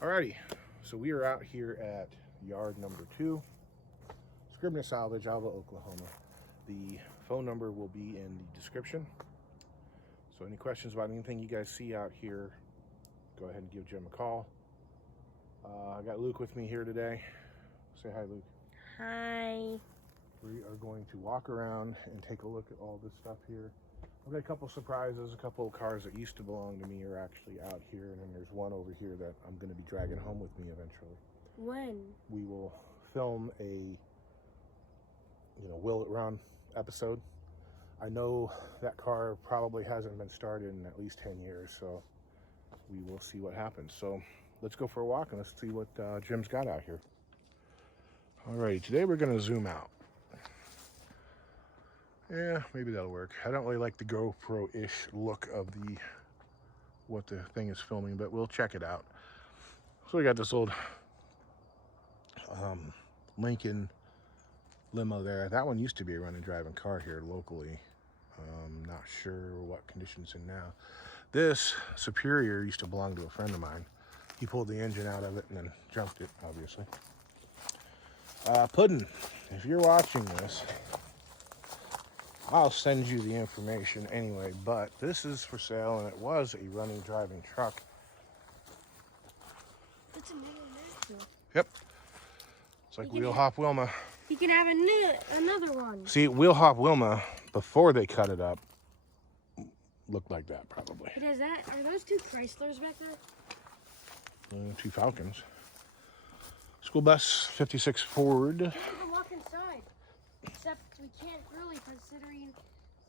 Alrighty, so we are out here at yard number 2, Scribner Salvage, Alva, Oklahoma. The phone number will be in the description. So any questions about anything you guys see out here, go ahead and give Jim a call. I got Luke with me here today. Say hi, Luke. Hi. We are going to walk around and take a look at all this stuff here. I've got a couple surprises. A couple of cars that used to belong to me are actually out here, and then there's one over here that I'm going to be dragging home with me eventually. When? We will film a, will it run episode. I know that car probably hasn't been started in at least 10 years, so we will see what happens. So let's go for a walk and let's see what Jim's got out here. Alrighty, today we're going to zoom out. Yeah, maybe that'll work. I don't really like the GoPro-ish look of what the thing is filming, but we'll check it out. So we got this old Lincoln limo there. That one used to be a running driving car here locally. Not sure what condition it's in now. This Superior used to belong to a friend of mine. He pulled the engine out of it and then junked it, obviously. Puddin', if you're watching this, I'll send you the information anyway, but this is for sale, and it was a running driving truck. That's another master. Yep. It's like Wheel Hop Wilma. You can have another one. See, Wheel Hop Wilma, before they cut it up, looked like that probably. Are those two Chryslers back there? 2 Falcons. School bus, 56 Ford. We can walk inside. Except we can't really, considering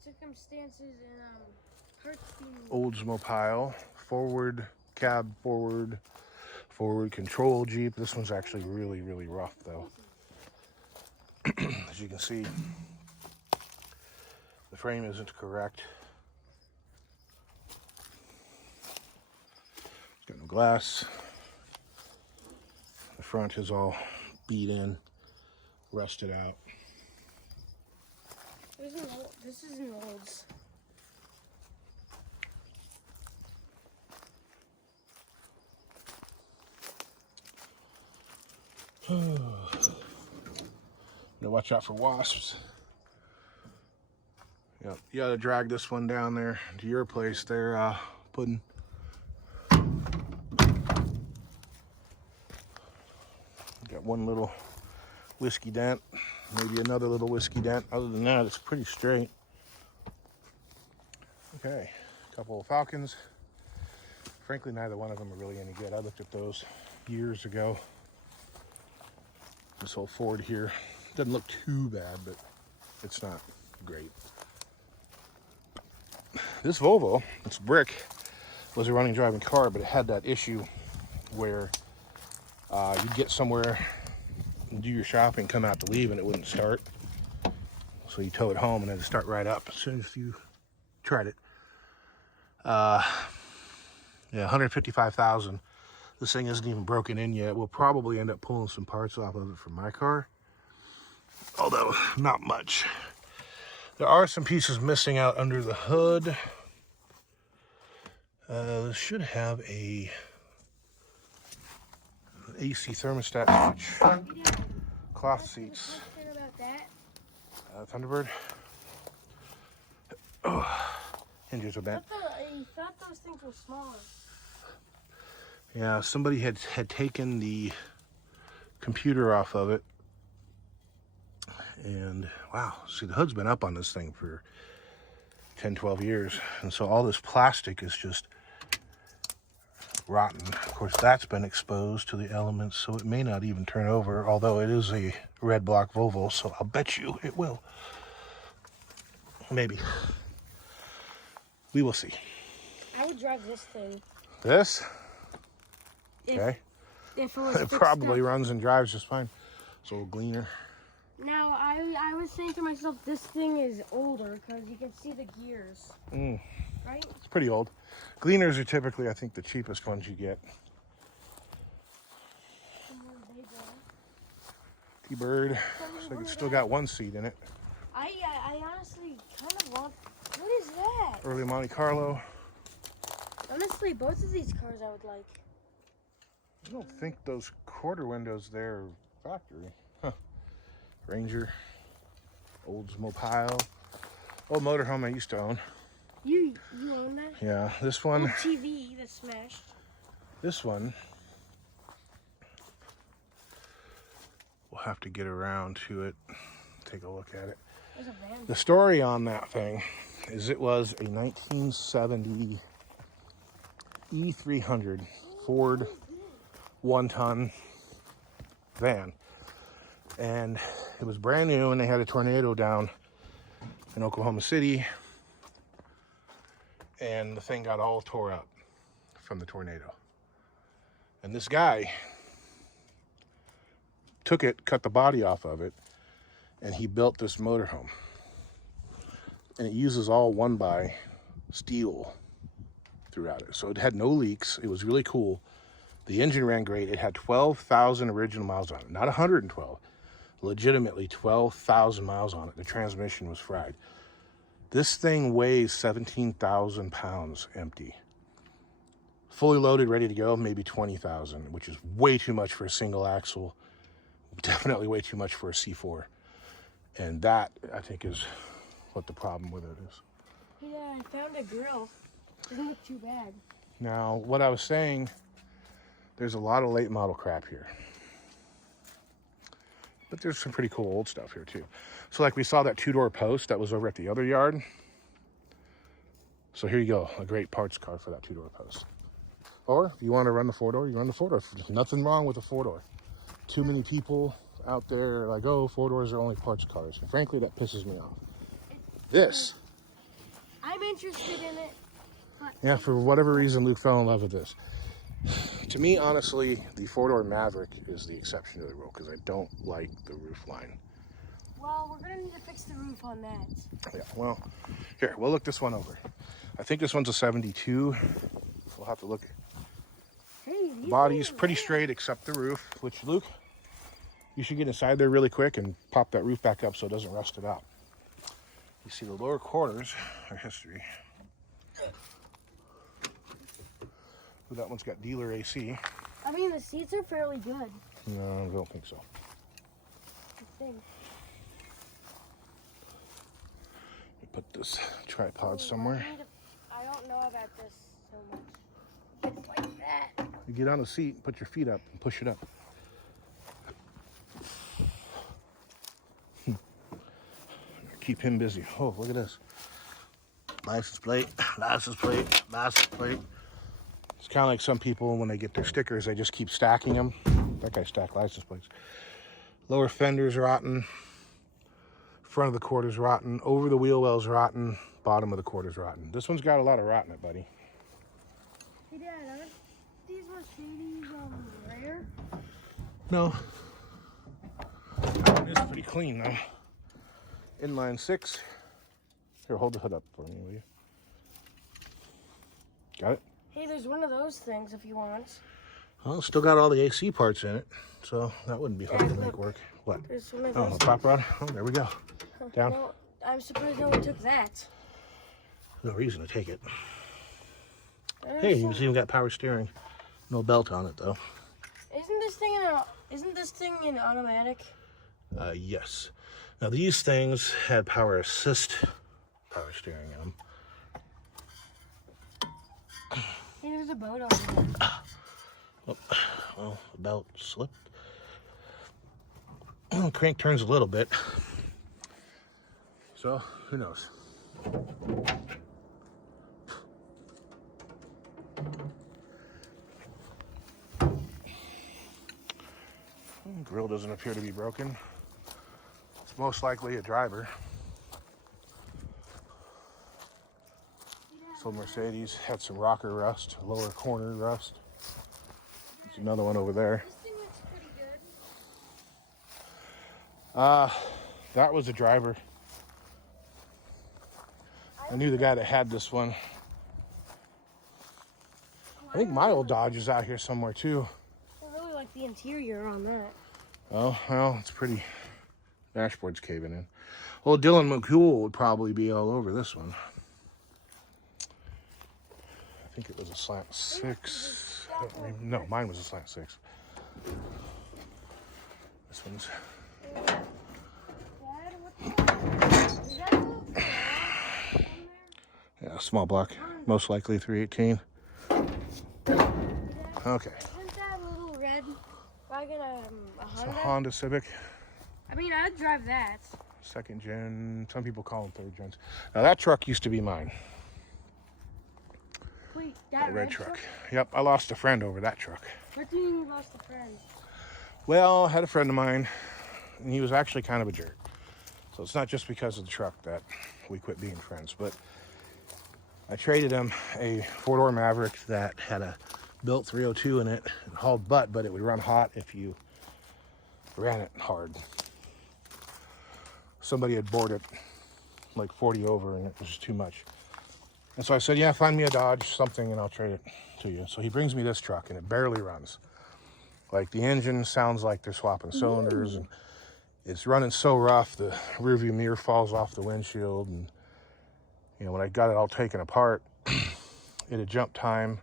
circumstances and parts being... Oldsmobile, forward cab, forward control Jeep. This one's actually really, really rough though. As you can see, the frame isn't correct. It's got no glass. The front is all beat in, rusted out. This is an Olds. Now watch out for wasps. Yep, you gotta drag this one down there to your place there, Puddin'. Got one little whiskey dent, maybe another little whiskey dent. Other than that, it's pretty straight. Okay, a couple of Falcons. Frankly, neither one of them are really any good. I looked at those years ago. This old Ford here doesn't look too bad, but it's not great. This Volvo, it's brick, was a running driving car, but it had that issue where you'd get somewhere and do your shopping, come out to leave, and it wouldn't start. So you tow it home and it'd start right up as soon as you tried it. Yeah, 155,000. This thing isn't even broken in yet. We'll probably end up pulling some parts off of it from my car, although not much. There are some pieces missing out under the hood. This should have a AC thermostat switch. Cloth seats. About that. Thunderbird. Oh, hinges are bent. I thought those things were smaller. Yeah, somebody had taken the computer off of it. And wow, see, the hood's been up on this thing for 10, 12 years. And so all this plastic is just rotten. Of course, that's been exposed to the elements, so it may not even turn over, although it is a red block Volvo, so I'll bet you it will. Maybe. We will see. I would drive this thing. This? Okay. If it was it probably runs and drives just fine. It's a little Gleaner. Now, I was saying to myself, this thing is older because you can see the gears. Right? It's pretty old. Gleaners are typically, I think, the cheapest ones you get. T-Bird. Looks like it's still got one seat in it. I honestly kind of want... What is that? Early Monte Carlo. Honestly, both of these cars I would like. I don't think those quarter windows there are factory. Huh. Ranger, Oldsmobile, old motorhome I used to own. You own that? Yeah, this one. Old TV that's smashed. This one, we'll have to get around to it, take a look at it. There's a van. The story on that thing is it was a 1970 E300 Ford 1-ton van. And it was brand new, and they had a tornado down in Oklahoma City. And the thing got all tore up from the tornado. And this guy took it, cut the body off of it, and he built this motorhome. And it uses all 1x steel throughout it. So it had no leaks. It was really cool. The engine ran great. It had 12,000 original miles on it. Not 112. Legitimately 12,000 miles on it. The transmission was fried. This thing weighs 17,000 pounds empty. Fully loaded, ready to go, maybe 20,000, which is way too much for a single axle. Definitely way too much for a C4. And that, I think, is what the problem with it is. Yeah, I found a grill. Doesn't look too bad. Now, what I was saying, there's a lot of late model crap here. But there's some pretty cool old stuff here, too. So, like, we saw that 2-door post that was over at the other yard. So here you go, a great parts car for that 2-door post. Or if you want to run the 4-door, you run the 4-door. There's nothing wrong with a 4-door. Too many people out there are like, oh, 4-doors are only parts cars. And frankly, that pisses me off. This. I'm interested in it. But Yeah, for whatever reason, Luke fell in love with this. To me, honestly, the 4-door Maverick is the exception to the rule because I don't like the roof line. Well, we're going to need to fix the roof on that. Yeah, well, here, we'll look this one over. I think this one's a 72. We'll have to look. Hey, Body's pretty straight except the roof, which, Luke, you should get inside there really quick and pop that roof back up so it doesn't rust it out. You see the lower quarters are history. Ooh, that one's got dealer AC. I mean, the seats are fairly good. No, I don't think so. I think. Put this tripod somewhere. I don't know about this so much. It's like that. You get on the seat, put your feet up, and push it up. Keep him busy. Oh, look at this. License plate, license plate, license plate. It's kind of like some people, when they get their stickers, they just keep stacking them. That guy stacked license plates. Lower fender's rotten. Front of the quarter's rotten. Over the wheel well's rotten. Bottom of the quarter's rotten. This one's got a lot of rot in it, buddy. Hey, Dad, aren't these Mercedes rare? No. That one is pretty clean, though. Inline 6. Here, hold the hood up for me, will you? Got it? Hey, there's one of those things if you want. Well, still got all the AC parts in it, so that wouldn't be hard to make work. What? There's one of Oh, those. the prop rod? Oh, there we go. Down. Well, I'm surprised no one took that. No reason to take it. Hey, you even got power steering. No belt on it, though. Isn't this thing an automatic? Yes. Now, these things had power assist power steering in them. Hey, there's a boat over there. Oh, well, the belt slipped. Crank turns a little bit. So, who knows? Grill doesn't appear to be broken. It's most likely a driver. So Mercedes had some rocker rust, lower corner rust. There's another one over there. This thing looks pretty good. That was a driver. I knew the guy that had this one. I think my old Dodge is out here somewhere too. I really like the interior on that. Oh, well, it's pretty. Dashboard's caving in. Well, Dylan McCool would probably be all over this one. I think it was a slant 6. Dad, No, mine was a slant 6. This one's... Dad, what's that? Is that a little Corolla on there? Yeah, small block. Most likely 318. Okay. Isn't that little red wagon a It's Honda? a Honda Civic. I mean, I'd drive that. 2nd gen. Some people call them 3rd gens. Now, that truck used to be mine. Wait, That that red truck. Yep, I lost a friend over that truck. What do you mean you lost a friend? Well, I had a friend of mine, and he was actually kind of a jerk. So it's not just because of the truck that we quit being friends, but I traded him a 4-door Maverick that had a built 302 in it and hauled butt, but it would run hot if you ran it hard. Somebody had bored it like 40 over, and it was just too much. And so I said, yeah, find me a Dodge, something, and I'll trade it to you. So he brings me this truck, and it barely runs. Like, the engine sounds like they're swapping cylinders, and it's running so rough, the rearview mirror falls off the windshield. And, you know, when I got it all taken apart, it had jumped time.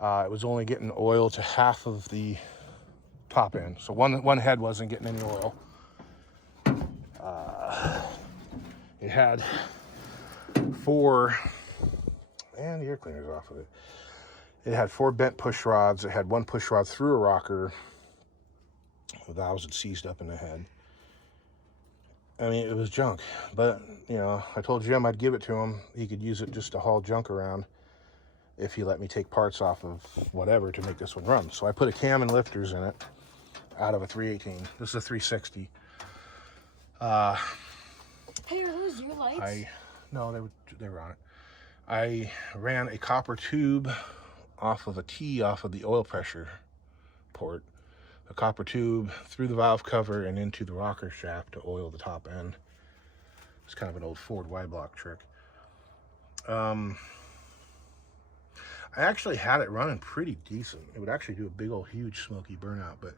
It was only getting oil to half of the top end. So one head wasn't getting any oil. It had 4, and the air cleaner's off of it. It had 4 bent push rods. It had 1 push rod through a rocker. The valves had seized up in the head. I mean, it was junk. But, you know, I told Jim I'd give it to him. He could use it just to haul junk around if he let me take parts off of whatever to make this one run. So I put a cam and lifters in it out of a 318. This is a 360. Hey, are those your lights? No, they were on it. I ran a copper tube off of a T off of the oil pressure port. A copper tube through the valve cover and into the rocker shaft to oil the top end. It's kind of an old Ford Y-block trick. I actually had it running pretty decent. It would actually do a big old huge smoky burnout, but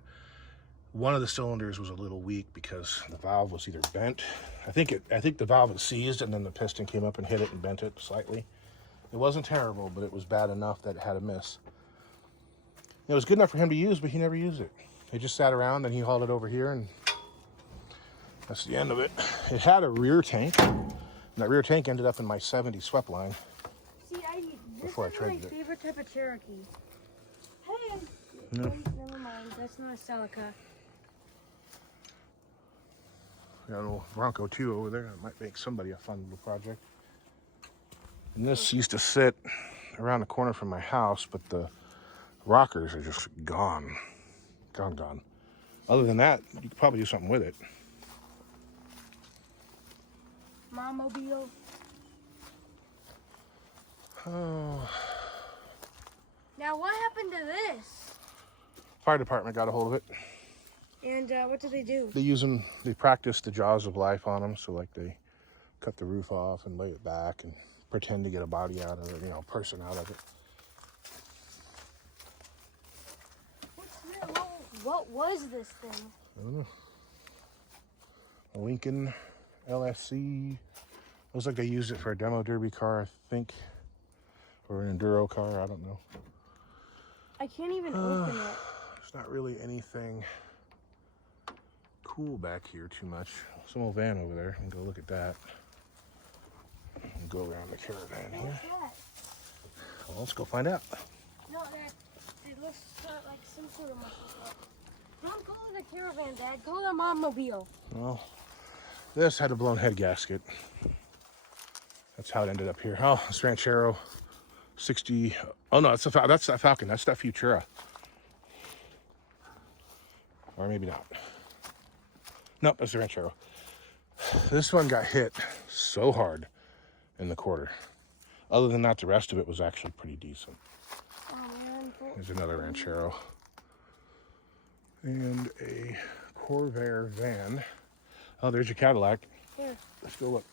one of the cylinders was a little weak because the valve was either bent. I think the valve had seized, and then the piston came up and hit it and bent it slightly. It wasn't terrible, but it was bad enough that it had a miss. It was good enough for him to use, but he never used it. He just sat around, and he hauled it over here, and that's the end of it. It had a rear tank, and that rear tank ended up in my 70 swept line. See, this Before I is traded my it. favorite type of Cherokee. Hey, No. never mind. That's not a Celica. Got a little Bronco 2 over there. That might make somebody a fun little project. And this used to sit around the corner from my house, but the rockers are just gone. Gone. Other than that, you could probably do something with it. Mom-mobile. Oh. Now, what happened to this? Fire department got a hold of it. And what did they do? They practiced the jaws of life on them. So, like, they cut the roof off and lay it back and pretend to get a body out of it, you know, a person out of it. What was this thing? I don't know. A Lincoln LSC. Looks like they used it for a demo derby car, I think. Or an enduro car, I don't know. I can't even open it. There's not really anything cool back here too much. Some old van over there. And go look at that. And go around the caravan here. What's that? Well, let's go find out. No, it looks like some sort of muscle truck. Don't call it a caravan, Dad. Call it a mom-mobile. Well, this had a blown head gasket. That's how it ended up here. Oh, it's Ranchero 60. Oh no, that's a Falcon. That's that Futura. Or maybe not. Nope, that's the Ranchero. This one got hit so hard in the quarter. Other than that, the rest of it was actually pretty decent. Oh man. There's another Ranchero. And a Corvair van. Oh, there's your Cadillac. Here. Let's go look.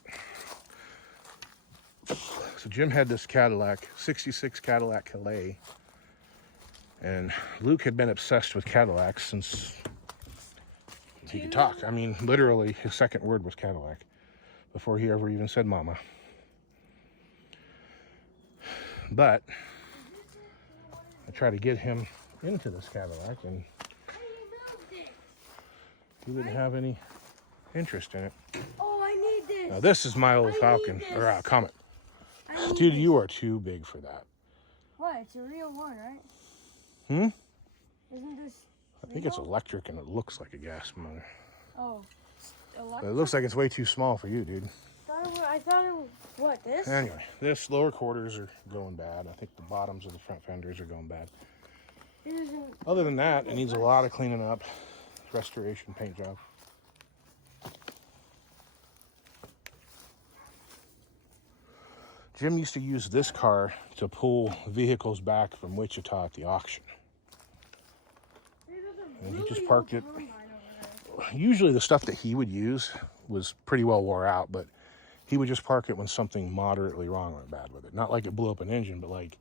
So Jim had this Cadillac, 66 Cadillac Calais. And Luke had been obsessed with Cadillacs since he could talk. I mean, literally, his second word was Cadillac before he ever even said mama. I tried to get him into this Cadillac, and he didn't have any interest in it. Oh, I need this. Now, this is my old I Falcon, need or this. Comet. this. Dude, you are too big for that. What? It's a real one, right? Isn't this I think it's electric, and it looks like a gas motor. Oh, electric? But it looks like it's way too small for you, dude. I thought it was, what, this? Anyway, this lower quarters are going bad. I think the bottoms of the front fenders are going bad. Other than that, it needs a lot of cleaning up. Restoration, paint job. Jim used to use this car to pull vehicles back from Wichita at the auction. And he just parked it. Usually the stuff that he would use was pretty well wore out, but he would just park it when something moderately wrong went bad with it. Not like it blew up an engine, but like,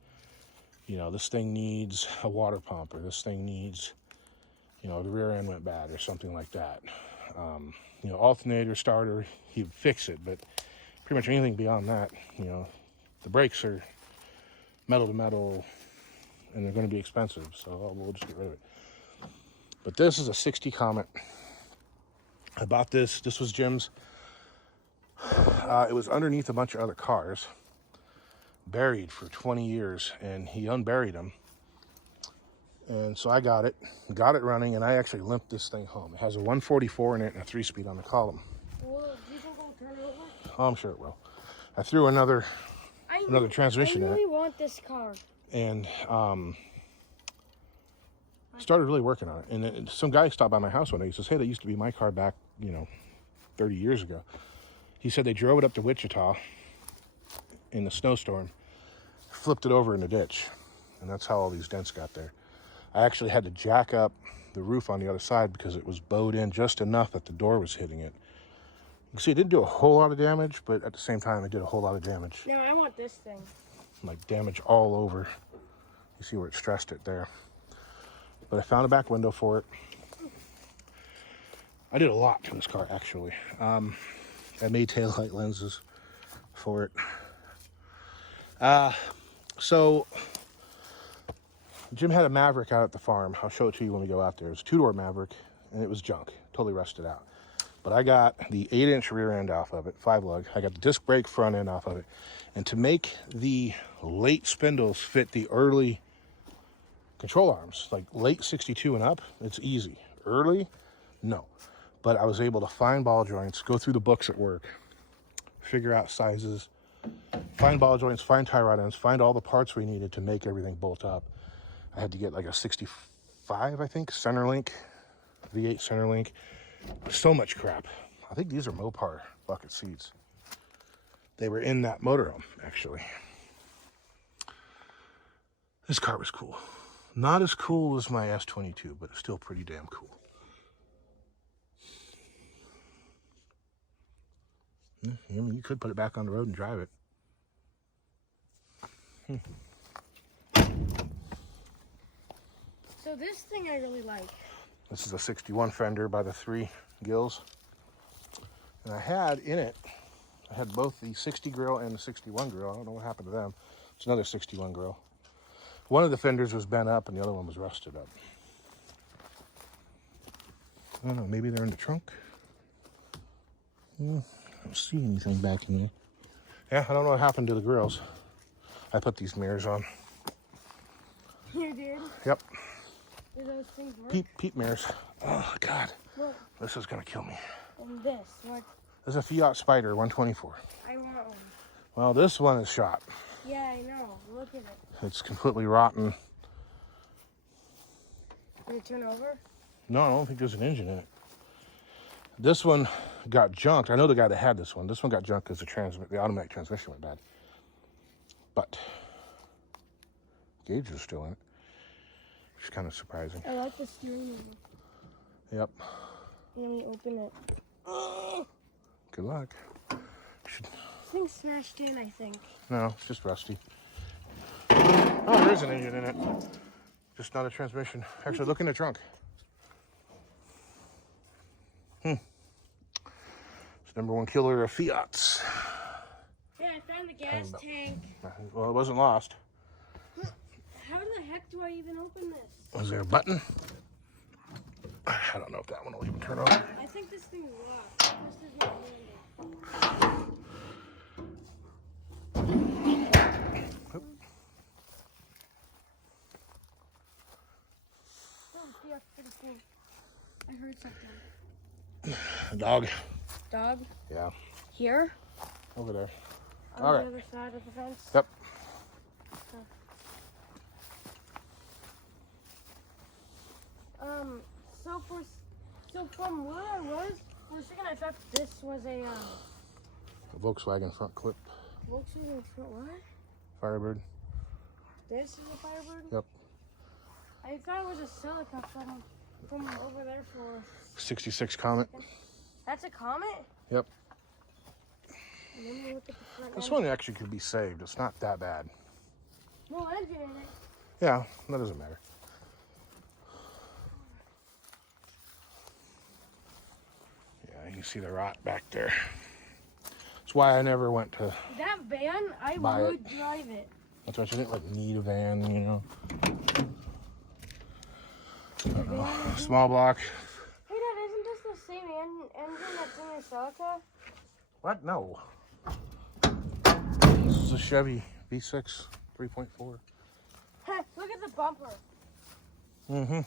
you know, this thing needs a water pump, or this thing needs, you know, the rear end went bad or something like that. You know, alternator, starter, he'd fix it, but pretty much anything beyond that, you know, the brakes are metal to metal, and they're going to be expensive, so we'll just get rid of it. But this is a 60 Comet. I bought this. This was Jim's. It was underneath a bunch of other cars, buried for 20 years, and he unburied them. And so I got it running, and I actually limped this thing home. It has a 144 in it and a 3-speed on the column. Well, do you think it'll turn over? Oh, I'm sure it will. I threw another transmission in it. I really want this car. And started really working on it. And then some guy stopped by my house one day. He says, hey, that used to be my car back, you know, 30 years ago. He said they drove it up to Wichita in the snowstorm, flipped it over in a ditch, and that's how all these dents got there. I actually had to jack up the roof on the other side because it was bowed in just enough that the door was hitting it. You can see it didn't do a whole lot of damage, but at the same time it did a whole lot of damage. No, I want this thing. Like damage all over. You see where it stressed it there. But I found a back window for it. I did a lot to this car, actually. I made taillight lenses for it. So Jim had a Maverick out at the farm. I'll show it to you when we go out there. It was a 2-door Maverick, and it was junk, totally rusted out. But I got the 8-inch rear end off of it, 5-lug. I got the disc brake front end off of it. And to make the late spindles fit the early control arms, like late 62 and up, it's easy. Early, no. But I was able to find ball joints, go through the books at work, figure out sizes, find ball joints, find tie rod ends, find all the parts we needed to make everything bolt up. I had to get like a 65, I think, Centerlink, V8 Centerlink. So much crap. I think these are Mopar bucket seats. They were in that motorhome, actually. This car was cool. Not as cool as my S22, but still pretty damn cool. I mean, you could put it back on the road and drive it. So this thing I really like. This is a 61 fender by the 3 gills. And I had in it, I had both the 60 grill and the 61 grill. I don't know what happened to them. It's another 61 grill. One of the fenders was bent up and the other one was rusted up. I don't know, maybe they're in the trunk. I don't see anything back in there. Yeah, I don't know what happened to the grills. I put these mirrors on. You did? Yep. Do those things work? Peep mirrors. Oh, God. Look. This is going to kill me. And this, what? This is a Fiat Spider 124. I want one. Well, this one is shot. Yeah, I know. Look at it. It's completely rotten. Can it turn over? No, I don't think there's an engine in it. This one got junked. I know the guy that had this one. This one got junked because the automatic transmission went bad. But gauge is still in it, which is kind of surprising. I like the steering wheel. Yep. Let me open it. Good luck. This thing's smashed in, I think. No, it's just rusty. Oh, there is an engine in it. Just not a transmission. Actually, look in the trunk. It's #1 killer of Fiats. Yeah, I found the gas tank. Well, it wasn't lost. How the heck do I even open this? Is there a button? I don't know if that one will even turn on. I think this thing is locked. This is not handle. Oh, yeah, pretty cool. I heard something. A dog. Dog? Yeah. Here? Over there. On All the right. other side of the fence? Yep. So from where I was, for a second I thought this was a Volkswagen front clip. Volkswagen front what? Firebird. This is a Firebird? Yep. I thought it was a Silica from over there for 66 Comet. That's a Comet? Yep. And then we look at the front This end. one actually could be saved. It's not that bad. No engine in it. Yeah, that doesn't matter. Yeah, you can see the rot back there. That's why I never went to That van, I buy would it. drive it. That's why I didn't like need a van, you know. I don't know. Small block. Hey Dad, isn't this the same engine that's in your Celica? What? No. This is a Chevy V6 3.4. Look at the bumper. Mm-hmm. Is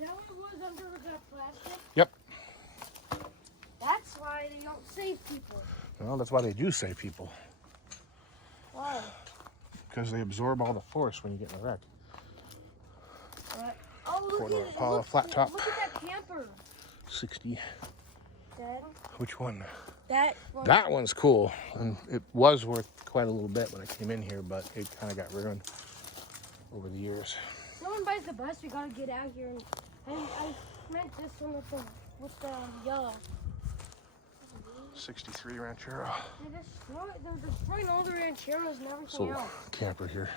that what it was under that plastic? Yep. That's why they don't save people. Well, that's why they do save people. Why? Because they absorb all the force when you get in a wreck. What? Oh, look Four-door at it. Impala, flat top. Look at that camper. 60. Dad, Which one? that one. That one's cool. And it was worth quite a little bit when I came in here, but it kind of got ruined over the years. Someone buys the bus, we gotta get out here. And I meant this one with the yellow. 63 Ranchero. They're destroying all the rancheros and everything So else. camper here.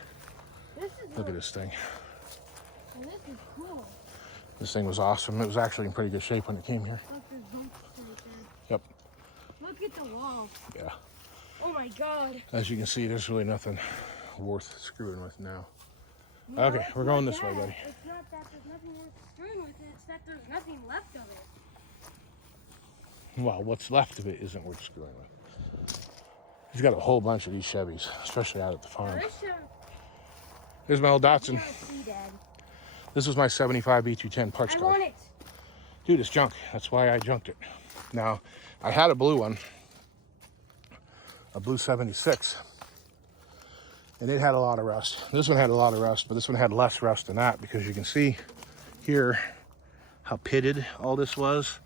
This is Look at this thing. And this is cool. This thing was awesome. It was actually in pretty good shape when it came here. Look, there's bumps right there. Yep. Look at the wall. Yeah. Oh my God. As you can see, there's really nothing worth screwing with now. No, Okay, it's we're going not this way, that. buddy. It's not that there's nothing worth screwing with it. It's that there's nothing left of it. Well, what's left of it isn't worth screwing with. He's got a whole bunch of these Chevys, especially out at the farm. Here's my old Datsun. See, Dad. This was my 75 B210 parts I car. want it. Dude, it's junk. That's why I junked it. Now, I had a blue one, a blue 76, and it had a lot of rust. This one had a lot of rust, but this one had less rust than that because you can see here how pitted all this was.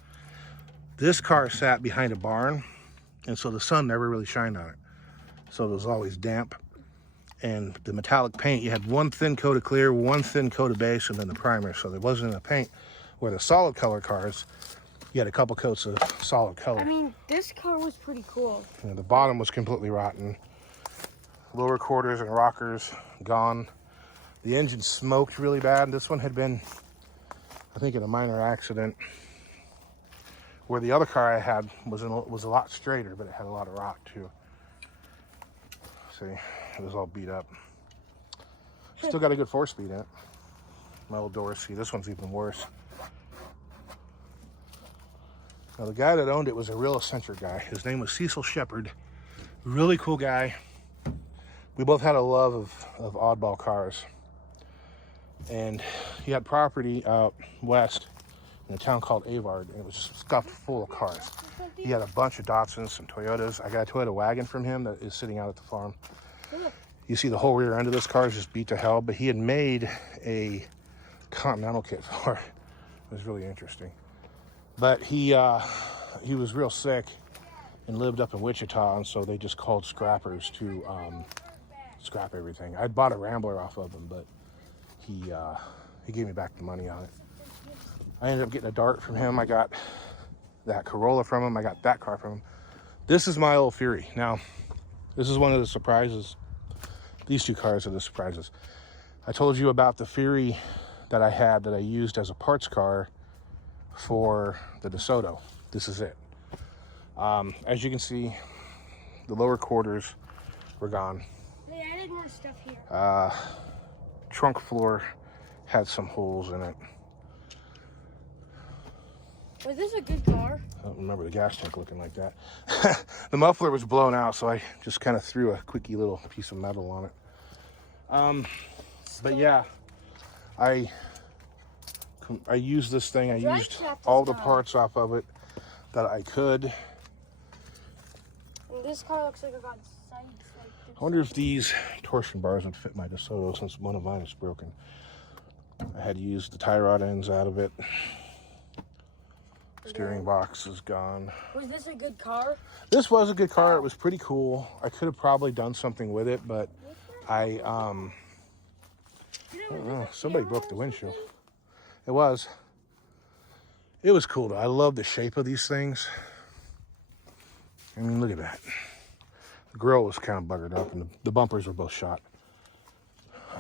This car sat behind a barn, and so the sun never really shined on it. So it was always damp. And the metallic paint, you had one thin coat of clear, one thin coat of base, and then the primer. So there wasn't a paint. Where the solid color cars, you had a couple coats of solid color. I mean, this car was pretty cool. You know, the bottom was completely rotten. Lower quarters and rockers gone. The engine smoked really bad. This one had been, I think, in a minor accident. Where the other car I had was a lot straighter, but it had a lot of rot too. See, it was all beat up. Still got a good 4-speed in it. My old Doris. See, this one's even worse. Now, the guy that owned it was a real eccentric guy. His name was Cecil Shepard. Really cool guy. We both had a love of oddball cars. And he had property out west in a town called Avard, and it was just stuffed full of cars. He had a bunch of Datsuns, some Toyotas. I got a Toyota wagon from him that is sitting out at the farm. You see the whole rear end of this car is just beat to hell, but he had made a Continental kit for it. It was really interesting. But he was real sick and lived up in Wichita, and so they just called scrappers to scrap everything. I'd bought a Rambler off of him, but he gave me back the money on it. I ended up getting a Dart from him. I got that Corolla from him. I got that car from him. This is my old Fury. Now, this is one of the surprises. These two cars are the surprises. I told you about the Fury that I had that I used as a parts car for the DeSoto. This is it. As you can see, the lower quarters were gone. They added more stuff here. Trunk floor had some holes in it. Was this a good car? I don't remember the gas tank looking like that. The muffler was blown out, so I just kind of threw a quickie little piece of metal on it. But yeah, I used this thing. I used all the parts off of it that I could. And this car looks like it got sights like this. I wonder if these torsion bars would fit my DeSoto, since one of mine is broken. I had to use the tie rod ends out of it. Steering box is gone. Was this a good car? This was a good car. It was pretty cool. I could have probably done something with it, but I don't know. Somebody broke the windshield. It was cool though. I love the shape of these things. I mean, look at that. The grill was kind of buggered up, and the bumpers were both shot.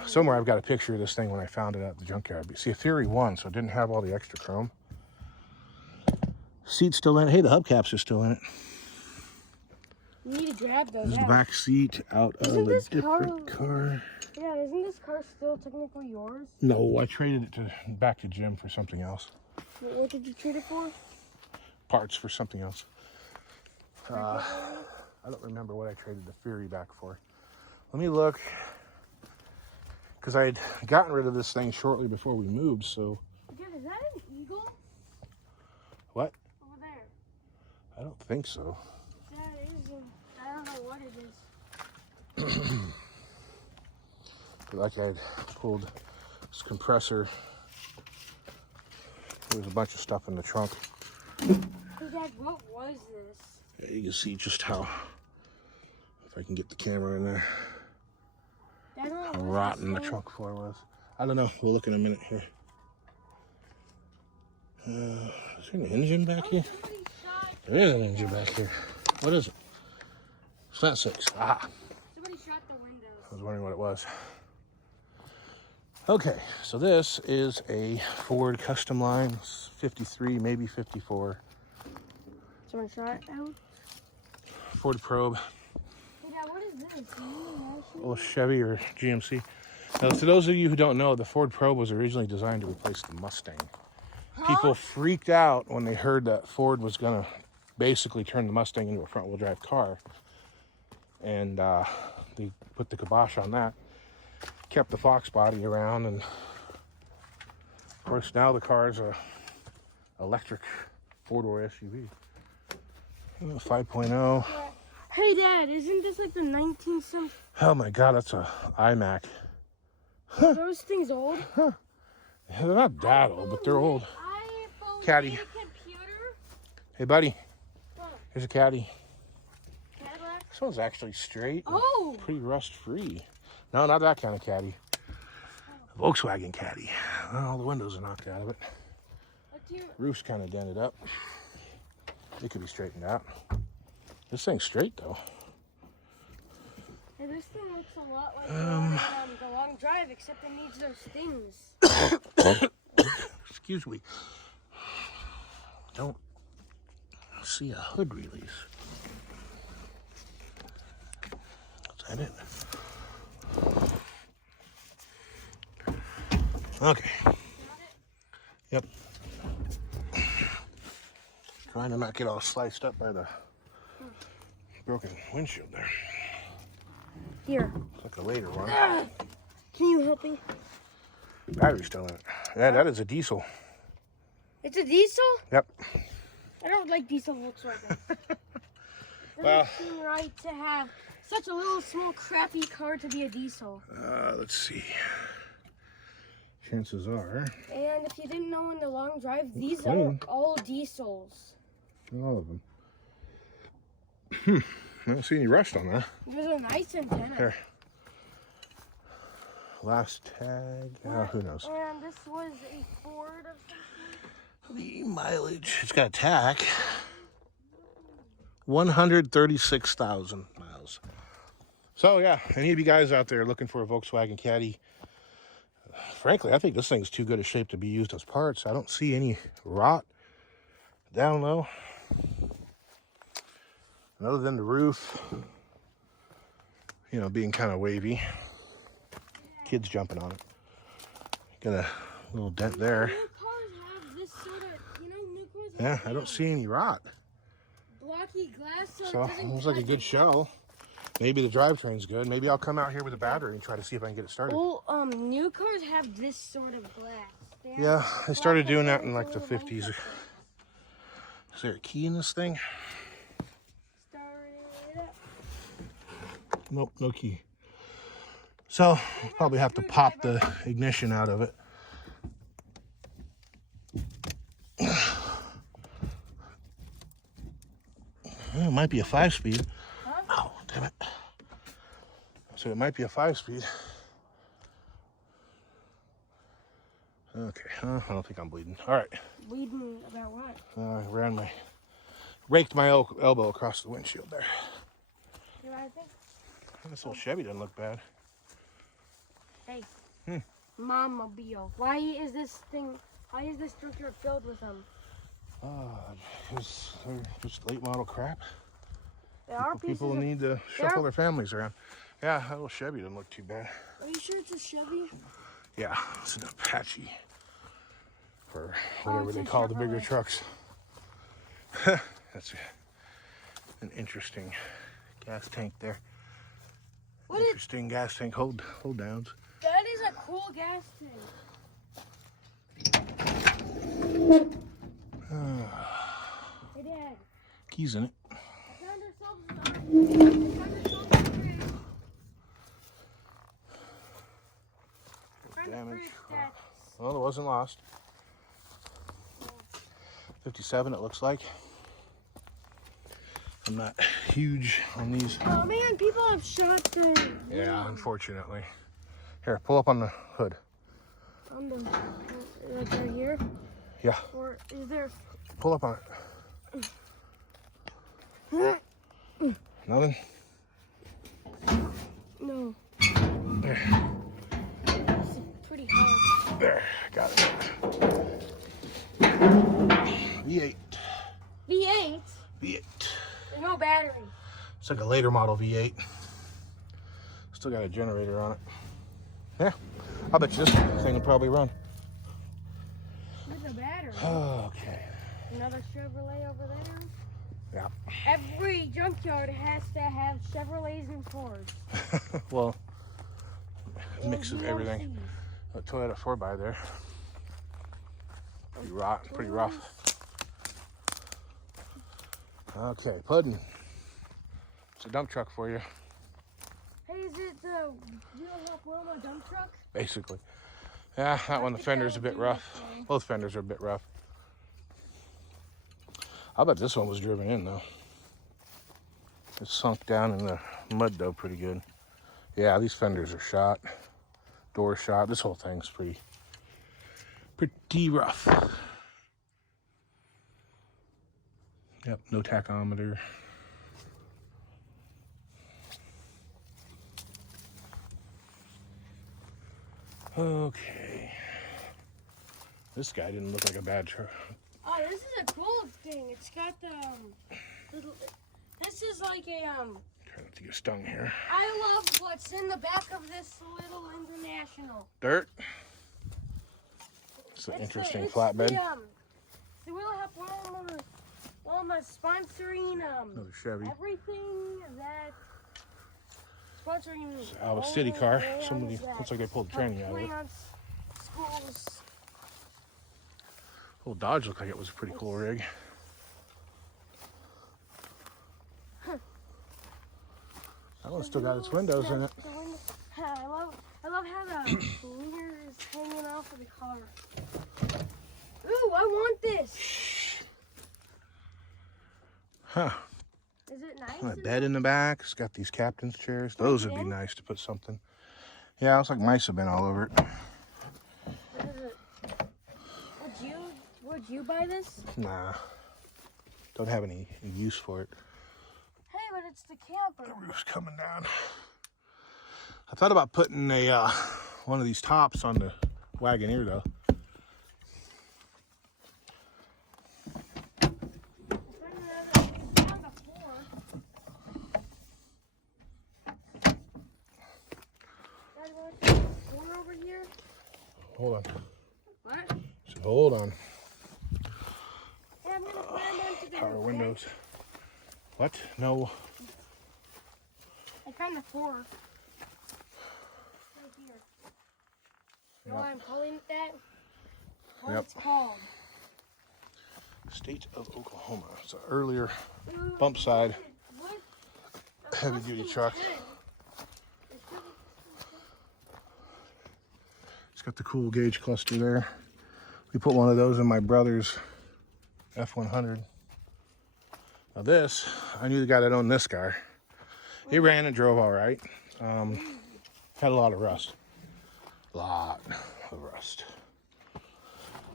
Somewhere I've got a picture of this thing when I found it at the junkyard. But see, a Theory 1, so it didn't have all the extra chrome. Seat's still in it. Hey, the hubcaps are still in it. You need to grab those. This is the back seat out of a different car. Yeah, isn't this car still technically yours? No, I traded it back to Jim for something else. What did you trade it for? Parts for something else. I don't remember what I traded the Fury back for. Let me look. Because I had gotten rid of this thing shortly before we moved, so... Dude, is that an Eagle? What? Over there. I don't think so. That is I don't know what it is. Like I had pulled this compressor. There was a bunch of stuff in the trunk. Dad, what was this? Yeah, you can see just how, if I can get the camera in there, how rotten the trunk floor was. I don't know. We'll look in a minute here. Is there an engine back here? There is an engine back here. What is it? Flat 6. Ah. Somebody shot the windows. I was wondering what it was. Okay, so this is a Ford Custom Line, 53, maybe 54. Someone shot it out? Ford Probe. Hey, Dad, what is this? A little Chevy or GMC. Now, to those of you who don't know, the Ford Probe was originally designed to replace the Mustang. Huh? People freaked out when they heard that Ford was going to basically turn the Mustang into a front-wheel drive car. And they put the kibosh on that. Kept the Fox body around, and of course now the car's a electric four-door SUV. 5.0. Hey, Dad, isn't this like the 19th? Oh my God, that's a iMac. Huh. Those things old? Huh. Yeah, they're not that old, but they're old. Caddy. Hey, buddy. Here's a Caddy. Cadillac? This one's actually straight. Oh! Pretty rust-free. No, not that kind of Caddy. A Volkswagen Caddy. Well, all the windows are knocked out of it. Roof's kind of dented up. It could be straightened out. This thing's straight, though. Hey, this thing looks a lot like the long drive, except it needs those things. Excuse me. Don't see a hood release. Is that it? Okay. Yep. Trying to not get all sliced up by the broken windshield there. Here. It's like a later one. Can you help me? Battery's still in it. Yeah, that is a diesel. It's a diesel? Yep. I don't like diesel Volkswagen. Well, doesn't seem right to have such a little, small, crappy car to be a diesel. Let's see. Chances are. And if you didn't know in the long drive, these are all diesels. All of them. I don't see any rust on that. There's a nice antenna. Here. Last tag. Who knows? And this was a Ford of some sort? The mileage. It's got a tag. 136,000 miles. So yeah, any of you guys out there looking for a Volkswagen Caddy, frankly, I think this thing's too good a shape to be used as parts. I don't see any rot down low. And other than the roof, you know, being kind of wavy. Kids jumping on it. Got a little dent there. New cars have this sort of, new cars Yeah, have I don't see any rot. blocky glass, so So it doesn't looks like a cut. good show. Maybe the drivetrain's good. Maybe I'll come out here with a battery and try to see if I can get it started. Well, new cars have this sort of glass. Yeah, they started doing that in like the 50s. Is there a key in this thing? Start it up. Nope, no key. So I'll probably have to pop the ignition out of it. It might be a 5-speed. Huh? Oh, damn it. So it might be a 5-speed. Okay, I don't think I'm bleeding. All right. Bleeding about what? I raked my elbow across the windshield there. You know what I think? This little Chevy doesn't look bad. Hey. Mom-mobile. Why is this structure filled with them? Because they're just late model crap. There are pieces People of... need to shuffle their families around. Yeah, that little Chevy doesn't look too bad. Are you sure it's a Chevy? Yeah, it's an Apache. Or whatever it's they a call the bigger Chevrolet. trucks. That's an interesting gas tank there. What is... Interesting gas tank hold downs. That is a cool gas tank. Hey, Dad. Keys in it. I found ourselves a fridge. Found a Damage. fridge that's... Well, it wasn't lost. 57 it looks like. I'm not huge on these. Oh man, people have shot them. Yeah, unfortunately. Here, pull up on the hood. On the... Like right here? Yeah, Or is there... pull up on it. Nothing? No. There. It's pretty hard. There, got it. V8. V8? V8. There's no battery. It's like a later model V8. Still got a generator on it. Yeah, I'll bet you this thing will probably run. With no battery. Okay. Another Chevrolet over there. Yeah. Every junkyard has to have Chevrolets and Fords. Well, mix of And everything. A Toyota 4x there. Pretty rough. Okay, Puddin'. It's a dump truck for you, Hey, is it the Wheel Help Wilma dump truck? basically. Yeah, that one, the fender's a bit rough. Both fenders are a bit rough. I bet this one was driven in, though. It's sunk down in the mud, though, pretty good. Yeah, these fenders are shot. Door shot. This whole thing's pretty rough. Yep, no tachometer. Okay. This guy didn't look like a bad truck. Oh, this is a cool thing. It's got the little... This is like a Try not to get stung here. I love what's in the back of this little International. Dirt. It's an interesting flatbed. The Wheel Help Wilma sponsoring Another Chevy. everything that sponsoring Out of a city car. Somebody looks like they pulled the tranny out of it. plants, schools. Old Dodge looked like it was a pretty cool rig. That one still got its windows in it. I love how the mirror is hanging off of the car. Ooh, I want this. Huh. Is it nice? A bed in the back. It's got these captain's chairs. Those would be nice to put something. Yeah, it looks like mice have been all over it. What is it? Would you buy this? Nah. Don't have any use for it. Hey, but it's the camper. The roof's coming down. I thought about putting a one of these tops on the Wagoneer though. Over here. Hold on. What? So hold on. Hey, I'm gonna climb onto the Power roof, windows. What? No. I found the fork. Right here. You know why I'm calling it that? What it's called. State of Oklahoma. It's an earlier bump side heavy duty truck. It's got the cool gauge cluster there. We put one of those in my brother's F100. Now this, I knew the guy that owned this car. He ran and drove all right. Had a lot of rust.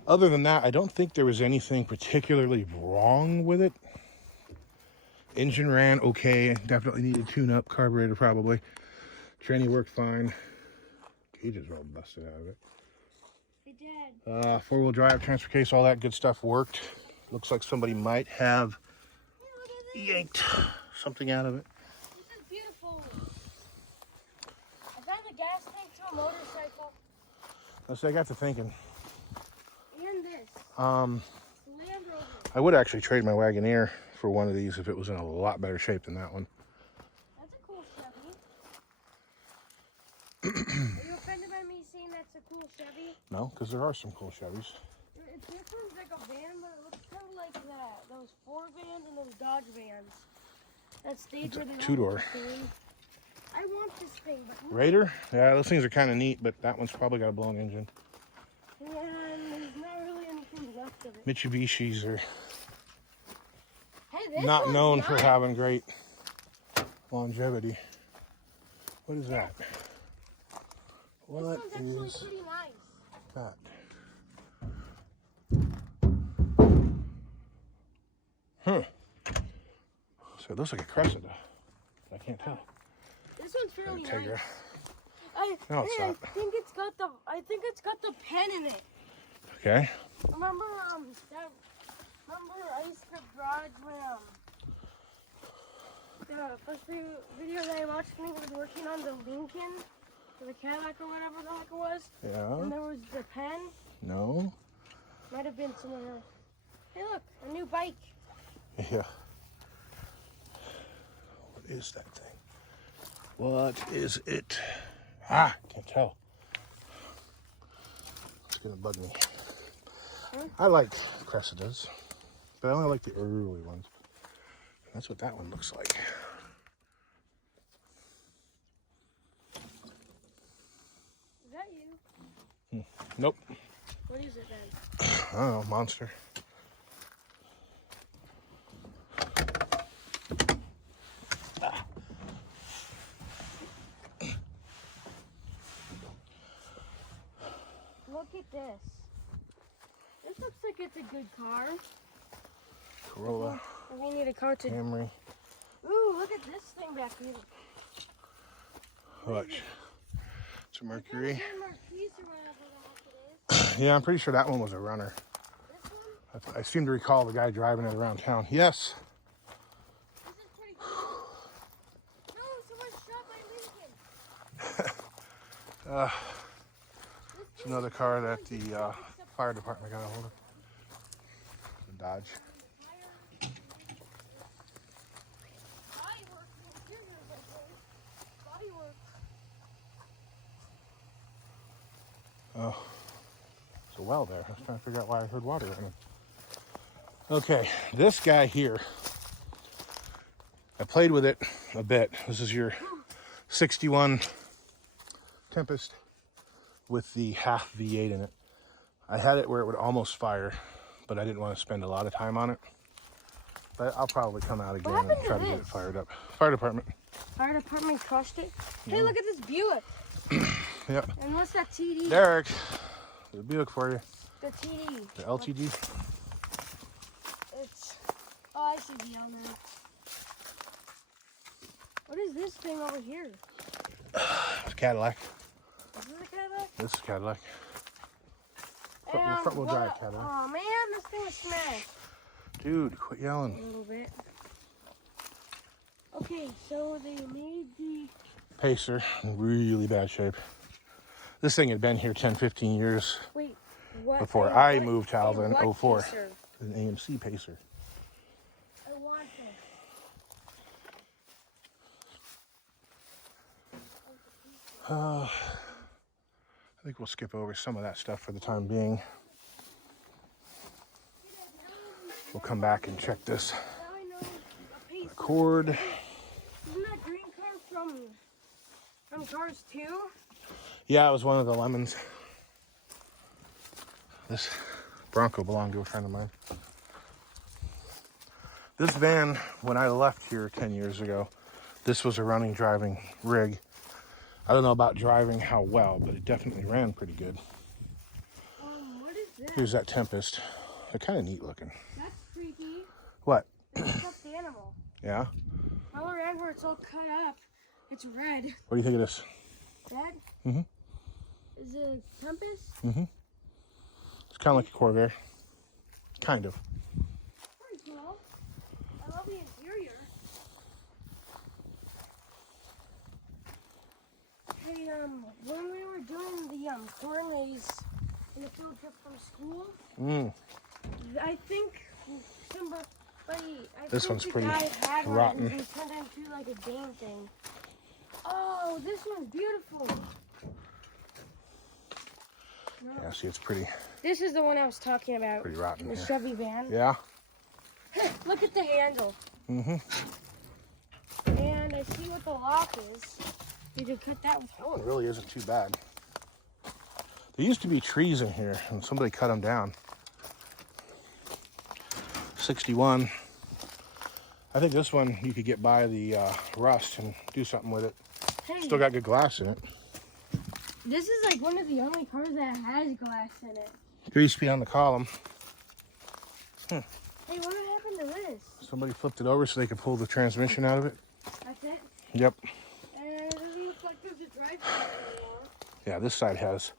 Other than that, I don't think there was anything particularly wrong with it. Engine ran okay. Definitely needed tune-up. Carburetor probably. Tranny worked fine. Gauges were all busted out of it. Hey, Dad. Four-wheel drive, transfer case, all that good stuff worked. Looks like somebody might have yanked something out of it. This is beautiful. I found a gas tank to a motorcycle. So I got to thinking. And this. Um, Land Rover. I would actually trade my Wagoneer for one of these if it was in a lot better shape than that one. That's a cool Chevy. Are you offended by me saying that's a cool Chevy? No, because there are some cool Chevys. This one's like a van, but it looks kind of like that. Those Ford vans and those Dodge vans. That stage It's where a they have two-door. this thing. I want this thing, but Raider? Yeah, those things are kind of neat, but that one's probably got a blown engine. and there's not really anything left of it. Mitsubishis are Hey, this not one's known for nice. having great longevity. What is that? What This one's actually is pretty nice. that? So it looks like a Cressida. I can't tell. This one's fairly Integra. nice. No, it's I not. think it's got the. I think it's got the pen in it. Okay. Remember I used to drive when the first video that I watched when he was working on the Lincoln, or the Cadillac or whatever the heck it was. Yeah. And there was the pen. No. Might have been somewhere else. Hey, look, a new bike. Yeah. What is that thing? What is it? Ah, can't tell. It's gonna bug me. Huh? I like Cressidas, but I only like the early ones. That's what that one looks like. Is that you? Nope. What is it then? I don't know, monster. Look at this. This looks like it's a good car. Corolla, We need a car to. Camry. Ooh, look at this thing back here. Watch. It's a Mercury. Marquise or whatever the heck it is. Yeah, I'm pretty sure that one was a runner. This one? I seem to recall the guy driving it around town. Yes. This is pretty cool. No, someone shot my Lincoln. It's another car that the fire department got a hold of. The Dodge. Body work. Interior right there. Body work. Oh, it's a well there. I was trying to figure out why I heard water running. Okay, this guy here, I played with it a bit. This is your 61 Tempest with the half V8 in it. I had it where it would almost fire, but I didn't want to spend a lot of time on it. But I'll probably come out again and happened to try to get it this? fired up. Fire department. Fire department crushed it. Hey, look at this Buick. Yep. And what's that TD? Derek, the Buick for you. The TD. The LTD. It's. Oh, I see the L now. What is this thing over here? It's a Cadillac. Is this a Cadillac? This is Cadillac. Front wheel drive Cadillac. Oh man, this thing is smashed. Dude, quit A yelling. little bit. Okay, so they made the. Pacer in really bad shape. This thing had been here 10, 15 years Wait, what? before I moved to Alva in what 04. Pacer? An AMC Pacer. I want this. I think we'll skip over some of that stuff for the time being. We'll come back and check this Now I know a Pacer. Accord. Isn't that green car from Cars 2? Yeah, it was one of the lemons. This Bronco belonged to a friend of mine. This van, when I left here 10 years ago, this was a running, driving rig. I don't know about driving how well, but it definitely ran pretty good. What is this? Here's that Tempest. They're kind of neat looking. That's freaky. What? It's a stuffed animal. Yeah? All around where it's all cut up, it's red. What do you think of this? Dad? Mm-hmm. Is it a Tempest? Mm-hmm. It's kind of like a Corvair. Kind of. Pretty cool. I love the interior. Hey, when we were doing the corn maze in the field trip from school, I think This one's the pretty guy had rotten. one and he turned into like a game thing. Oh, this one's beautiful. No. Yeah, see, it's pretty This is the one I was talking about. Pretty rotten The here. Chevy van. Yeah? Look at the handle. Mm-hmm. And I see what the lock is. You could cut that with. That one really isn't too bad. There used to be trees in here, and somebody cut them down. 61. I think this one, you could get by the rust and do something with it. Hey, Still got good glass in it. this is like one of the only cars that has glass in it. 3-speed on the column. Hey, what happened to this? Somebody flipped it over so they could pull the transmission out of it. That's it? Yep. And it doesn't look like there's a drive anymore. Yeah, this side has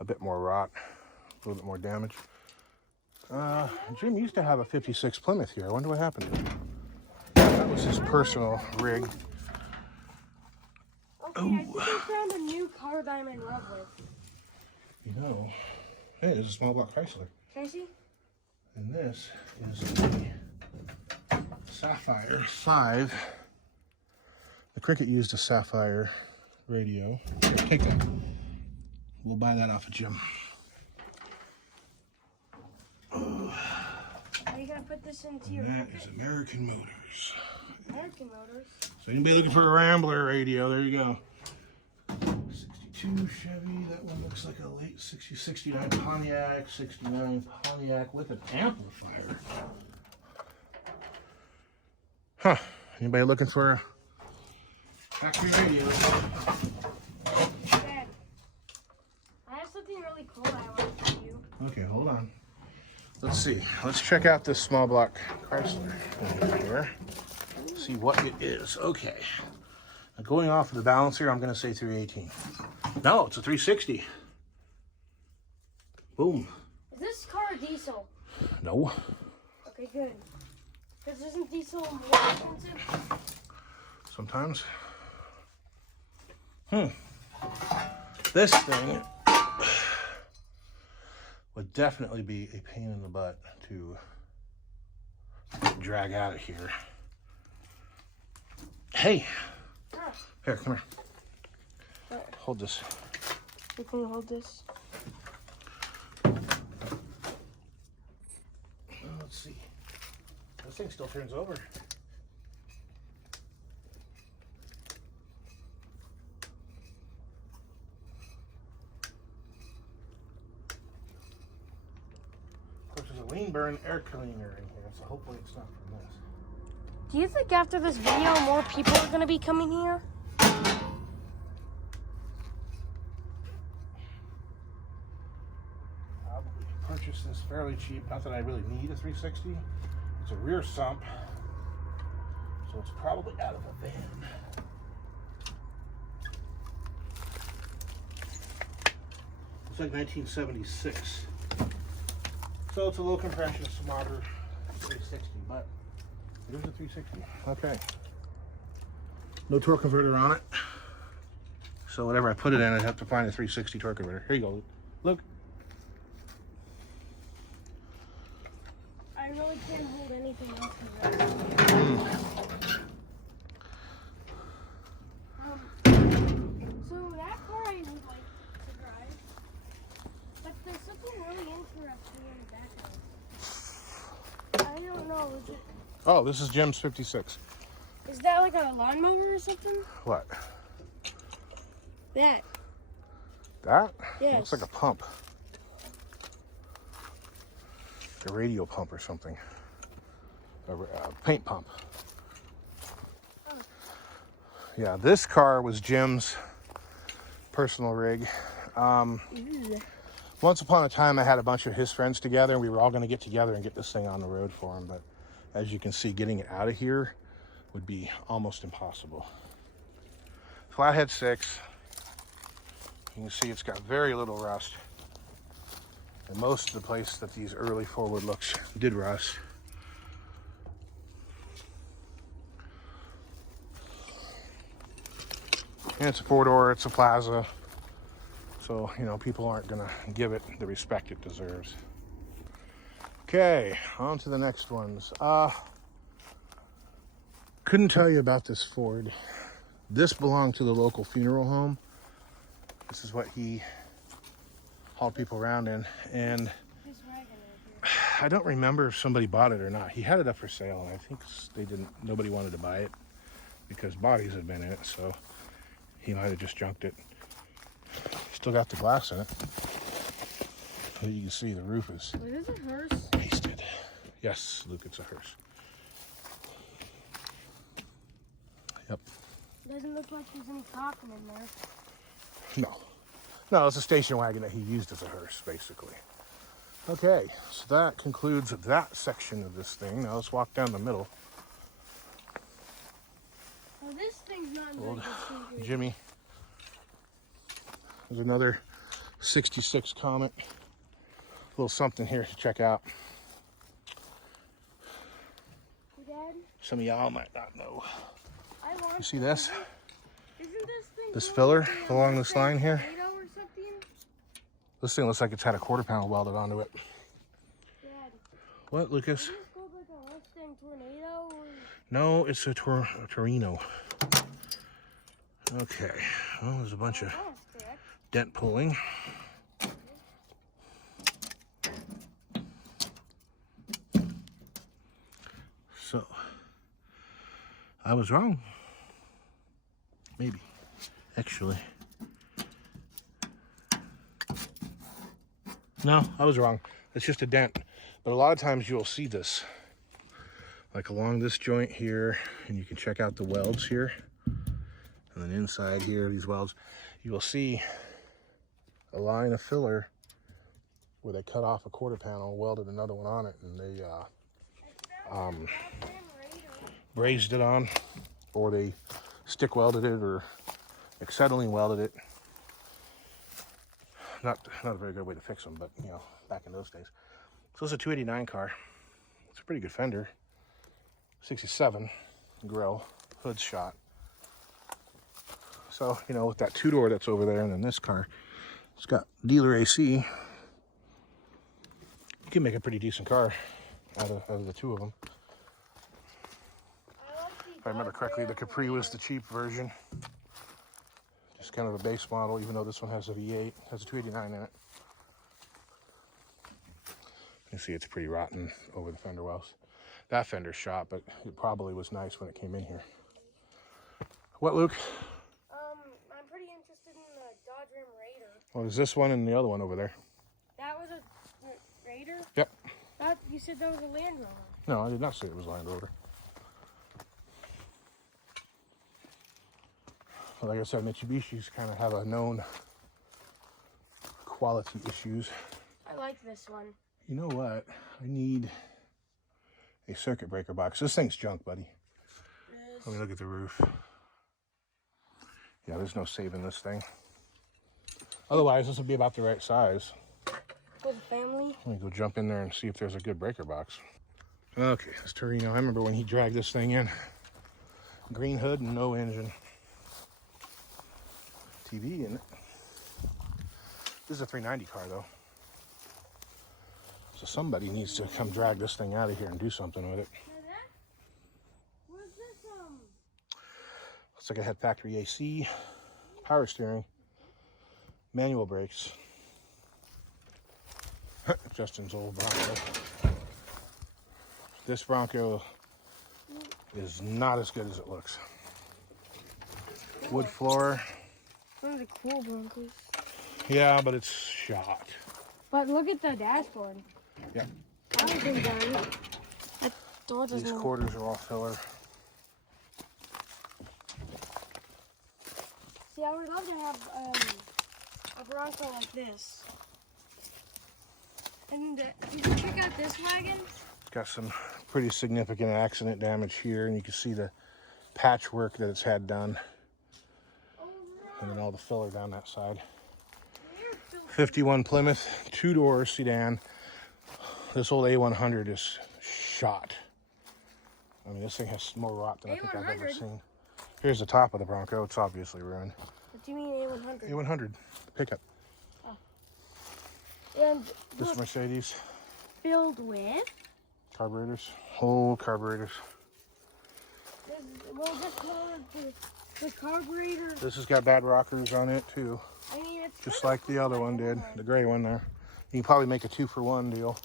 a bit more rot, a little bit more damage. Jim used to have a 56 Plymouth here. I wonder what happened to it. That was his personal rig. Okay, I think I found a new car that I'm in love with. You know, hey, there's a small block Chrysler. Can I see? And this is the Sapphire 5. The Cricket used a Sapphire radio. Here, take that. We'll buy that off of Jim. Are you going to put this into your And that pocket? is American Motors. American Motors. So anybody looking for a Rambler radio, there you go. 62 Chevy, that one looks like a late 60, 69 Pontiac, 69 Pontiac with an amplifier. Huh, anybody looking for a factory radio? Dad, I have something really cool I want to show you. Okay, hold on. Let's see, let's check out this small block Chrysler over here. See what it is. Okay. Now going off of the balancer, I'm going to say 318. No, it's a 360. Boom. Is this car a diesel? No. Okay, good. Because isn't diesel more expensive? Sometimes. This thing would definitely be a pain in the butt to drag out of here. Hey. Huh. Here, come here. What? Hold this. You can hold this. Let's see. This thing still turns over. Of course, there's a lean burn air cleaner in here, so hopefully it's not from this. Do you think after this video more people are going to be coming here? Probably purchased this fairly cheap. Not that I really need a 360. It's a rear sump, so it's probably out of a van. It's like 1976. So it's a low compression, smarter 360, but it is a 360. Okay. No torque converter on it. So whatever I put it in, I'd have to find a 360 torque converter. Here you go, Luke. I really can't hold anything else. So that car I would like to drive, but there's something really interesting in the back of it. I don't know. Is it? Oh, this is Jim's 56. Is that like a lawnmower or something? What? That. That? Yes. Looks like a pump. A radial pump or something. A paint pump. Oh. Yeah, this car was Jim's personal rig. Once upon a time, I had a bunch of his friends together, and we were all going to get together and get this thing on the road for him. But as you can see, getting it out of here would be almost impossible. Flathead 6. You can see it's got very little rust. And most of the place that these early forward looks did rust. And it's a 4-door, it's a Plaza. So, you know, people aren't gonna give it the respect it deserves. Okay, on to the next ones. Couldn't tell you about this Ford. This belonged to the local funeral home. This is what he hauled people around in. And I don't remember if somebody bought it or not. He had it up for sale, and I think nobody wanted to buy it because bodies had been in it, so he might have just junked it. Still got the glass in it. As you can see, the roof is Is it a hearse? pasted. Yes, Luke, it's a hearse. Yep. Doesn't look like there's any coffin in there. No, it's a station wagon that he used as a hearse, basically. Okay, so that concludes that section of this thing. Now let's walk down the middle. Oh, this thing's not in Old very good shape. Jimmy. There's another 66 Comet. A little something here to check out. Dad, Some of y'all might not know. I want You see this? Isn't this thing This going filler like a along this line here? tornado or something? This thing looks like it's had a quarter panel welded onto it. Dad, What, Lucas? is this called like a Mustang tornado? Or... No, it's a Torino. Okay, well, there's a bunch of Oh, that's correct. dent pulling. So, I was wrong. Maybe, actually. No, I was wrong. It's just a dent. But a lot of times you'll see this, like along this joint here, and you can check out the welds here. And then inside here, these welds, you will see a line of filler where they cut off a quarter panel, welded another one on it, and they brazed it on, or they stick welded it, or acetylene welded it. Not a very good way to fix them, but you know, back in those days. So this is a 289 car. It's a pretty good fender. 67 grill, hood's shot. So, you know, with that 2-door that's over there, and then this car, it's got dealer AC. You can make a pretty decent car out of the two of them. If I remember correctly, the Capri was the cheap version. Just kind of a base model, even though this one has a V8, has a 289 in it. You can see it's pretty rotten over the fender wells. That fender's shot, but it probably was nice when it came in here. What, Luke? I'm pretty interested in the Dodge Ram Raider. Well, there's this one and the other one over there. That was a Raider? Yep. You said that was a Land Rover. No, I did not say it was Land Rover. Well, like I said, Mitsubishis kind of have a known quality issues. I like this one. You know what? I need a circuit breaker box. This thing's junk, buddy. Let me look at the roof. Yeah, there's no saving this thing. Otherwise, this would be about the right size. For the family? Let me go jump in there and see if there's a good breaker box. Okay, this Torino. I remember when he dragged this thing in. Green hood and no engine. TV in it. This is a 390 car though. So somebody needs to come drag this thing out of here and do something with it. What's this? Looks like it had factory AC, power steering, manual brakes. Justin's old Bronco. This Bronco is not as good as it looks. Wood floor. One of the cool Broncos. Yeah, but it's shot. But look at the dashboard. Yeah. Everything's done. That door doesn't These work. quarters are all filler. See, I would love to have a Bronco like this. And did you check out this wagon? It's got some pretty significant accident damage here, and you can see the patchwork that it's had done. And then all the filler down that side. 51 Plymouth, 2-door sedan. This old A100 is shot. I mean, this thing has more rot than I think I've ever seen. Here's the top of the Bronco. It's obviously ruined. What do you mean A100? A100 pickup. Oh. And This look, Mercedes. filled with? Carburetors. Old carburetors. Well, just the carburetor. This has got bad rockers on it too. I mean, it's Just like the other one did. The gray one there. You can probably make a 2-for-1 deal.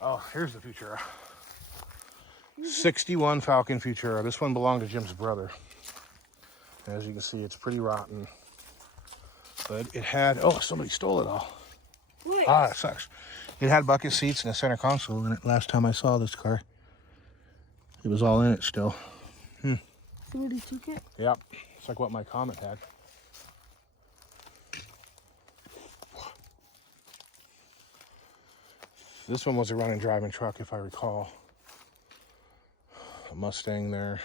Oh, here's the Futura. 61 Falcon Futura. This one belonged to Jim's brother. As you can see, it's pretty rotten. But it had, oh, somebody stole it all. What? Ah, it sucks. It had bucket seats and a center console in it last time I saw this car. It was all in it still. Somebody took it? Yep. It's like what my Comet had. This one was a running driving truck, if I recall. A Mustang there.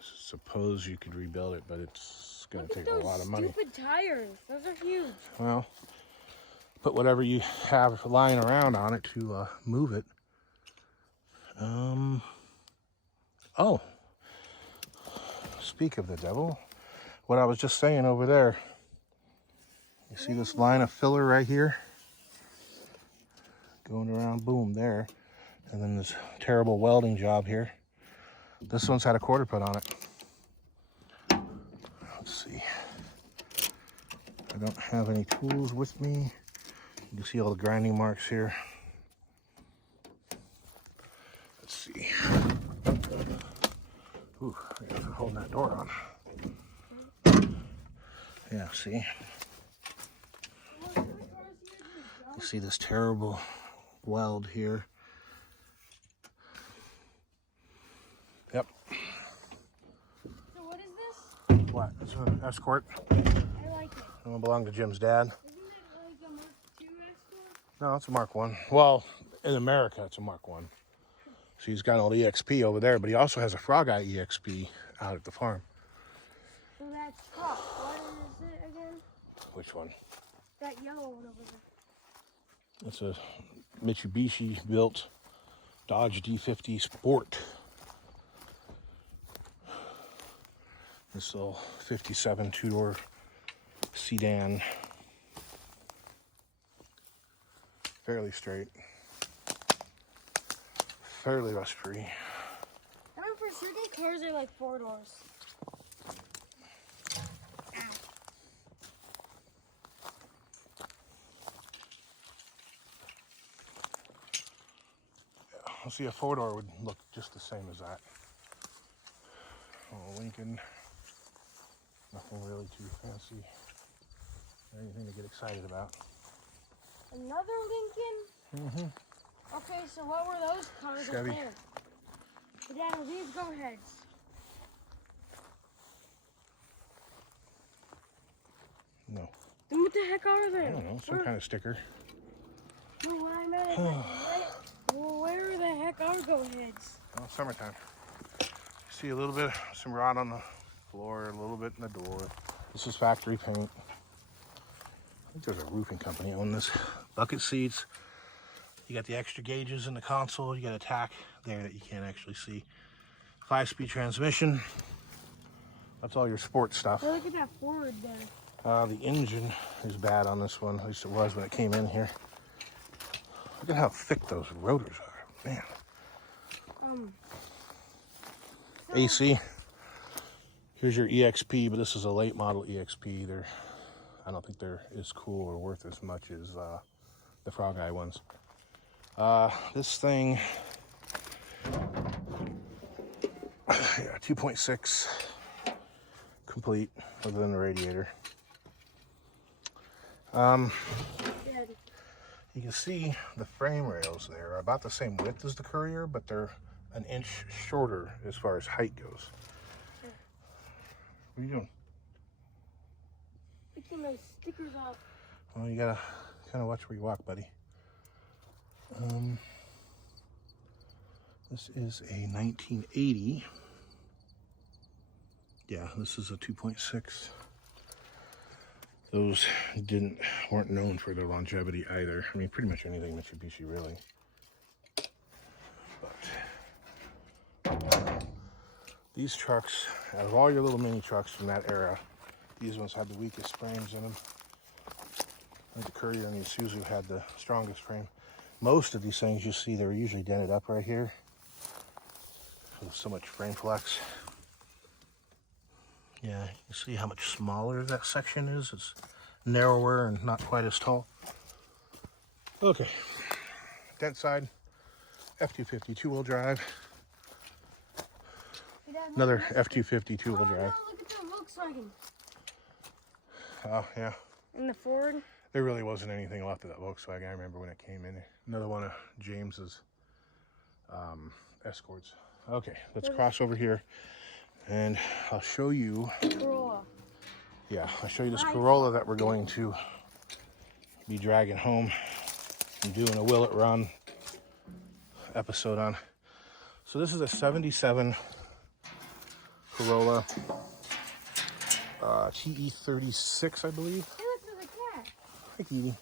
Suppose you could rebuild it, but it's going to take a lot of money. Stupid tires. Those are huge. Well, put whatever you have lying around on it to move it. Oh. Speak of the devil. What I was just saying over there. You see this line of filler right here? Going around, boom, there. And then this terrible welding job here. This one's had a quarter put on it. Let's see. I don't have any tools with me. You can see all the grinding marks here. Let's see. Ooh, I got to hold that door on. Yeah, see? You see this terrible weld here. Yep. So what is this? What? It's an Escort. I like it. It don't belong to Jim's dad. Isn't it like a Mark II Escort? No, it's a Mark 1. Well, in America, it's a Mark 1. So he's got an old EXP over there, but he also has a Frog Eye EXP out at the farm. So that truck, what is it again? Which one? That yellow one over there. It's a Mitsubishi built Dodge D50 Sport. This little 57 2-door sedan. Fairly straight. Fairly rust free. I mean, for certain cars, they're like 4 doors. I'll see a 4-door would look just the same as that. Oh, Lincoln. Nothing really too fancy. Anything to get excited about. Another Lincoln? Mm-hmm. Okay, so what were those cars Chevy. up there? But Dad, are these go-aheads? No. Then what the heck are they? I don't know. Some kind of sticker. No, what I meant is like, where the heck are go-aheads? Well, summertime. You see a little bit, some rot on the floor, a little bit in the door. This is factory paint. I think there's a roofing company on this. Bucket seats. You got the extra gauges in the console. You got a tack there that you can't actually see. 5-speed transmission. That's all your sports stuff. Hey, look at that Ford there. The engine is bad on this one. At least it was when it came in here. Look at how thick those rotors are, man. So, AC. Here's your EXP, but this is a late model EXP. I don't think they're as cool or worth as much as the Frog Eye ones. This thing, yeah, 2.6 complete, other than the radiator. You can see the frame rails there are about the same width as the Courier, but they're an inch shorter as far as height goes. Sure. What are you doing? Picking my stickers off. Well, you gotta kind of watch where you walk, buddy. This is a 1980. Yeah, this is a 2.6. Those weren't known for their longevity either. I mean, pretty much anything Mitsubishi, really. But these trucks, out of all your little mini trucks from that era, these ones had the weakest frames in them. The Courier and the Isuzu had the strongest frame. Most of these things you see, they're usually dented up right here. There's so much frame flex. Yeah, you see how much smaller that section is? It's narrower and not quite as tall. Okay, dent side, F-250 two-wheel drive. Another F-250 two-wheel drive. No, look at that Volkswagen. Oh, yeah. And the Ford. There really wasn't anything left of that Volkswagen. I remember when it came in. Another one of James's Escorts. Okay, let's cross over here, and I'll show you. Corolla. Yeah, I'll show you this Corolla that we're going to be dragging home and doing a Will It Run episode on. So this is a 77 Corolla TE36, I believe. Hey, look, there's a cat. Hi, Caddy.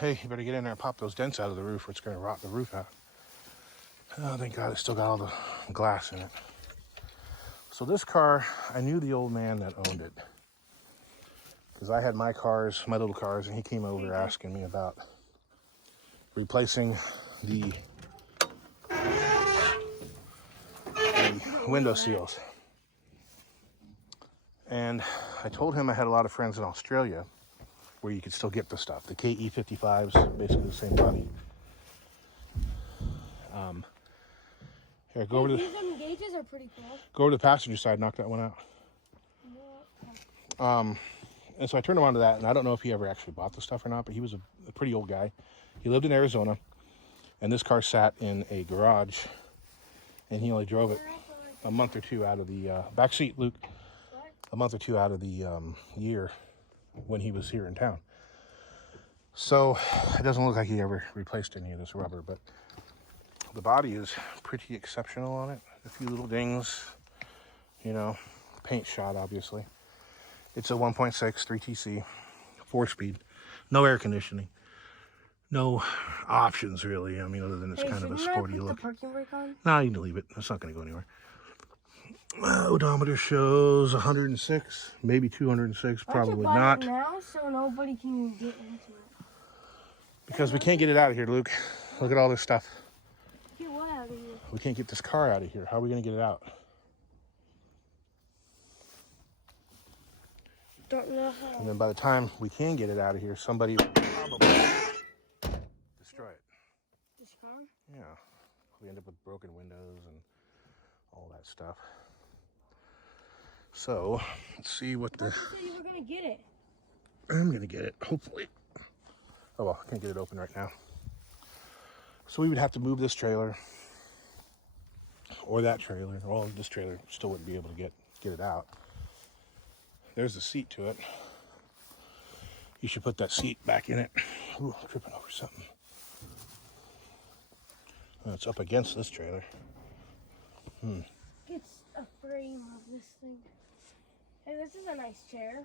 Hey, you better get in there and pop those dents out of the roof or it's going to rot the roof out. Oh, thank God, it's still got all the glass in it. So this car, I knew the old man that owned it. Because I had my little cars, and he came over asking me about replacing the window seals. And I told him I had a lot of friends in Australia where you could still get the stuff. The KE55s, basically the same body. Here, go over to These gauges are pretty cool. go over to the passenger side, knock that one out. And so I turned him on to that, and I don't know if he ever actually bought the stuff or not, but he was a pretty old guy. He lived in Arizona, and this car sat in a garage, and he only drove it a month or two out of the back seat, Luke. A month or two out of the year when he was here in town. So it doesn't look like he ever replaced any of this rubber, but the body is pretty exceptional on it. A few little dings, you know, paint shot, obviously. It's a 1.6 3TC, 4-speed, no air conditioning, no options really. I mean, other than it's kind of a sporty look. The parking brake on? No, you can leave it. It's not going to go anywhere. Odometer shows 106, maybe 206, probably not. It now, so nobody can get into it. Because we can't get it out of here, Luke. Look at all this stuff. Get what out of here? We can't get this car out of here. How are we going to get it out? Don't know how. And then by the time we can get it out of here, somebody will probably destroy it. This car? Yeah. We end up with broken windows and all that stuff. So, let's see what I thought you said you were going to get it. I'm going to get it, hopefully. Oh, well, I can't get it open right now. So we would have to move this trailer or that trailer. Well, this trailer still wouldn't be able to get it out. There's the seat to it. You should put that seat back in it. Ooh, I'm tripping over something. It's up against this trailer. It's a frame of this thing. Hey, this is a nice chair.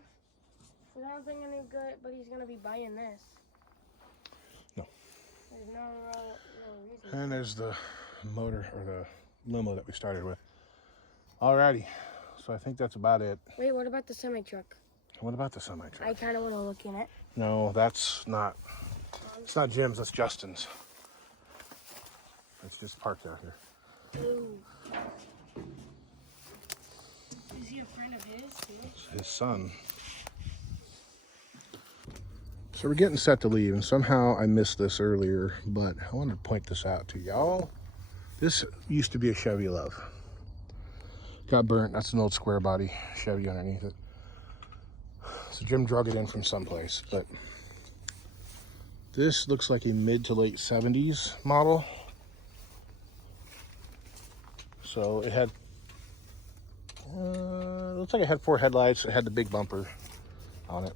So I don't think anybody's going to be buying this. No. There's no reason. And there's the motor, or the limo that we started with. Alrighty. So I think that's about it. Wait, what about the semi-truck? What about the semi-truck? I kind of want to look in it. No, that's not. It's not Jim's. That's Justin's. It's just parked out here. Ooh. Is he a friend of his? It's his son. So we're getting set to leave, and somehow I missed this earlier, but I wanted to point this out to y'all. This used to be a Chevy Love. Got burnt. That's an old square body Chevy underneath it. So Jim drug it in from someplace, but this looks like a mid to late 70s model. So it had, looks like it had 4 headlights. It had the big bumper on it.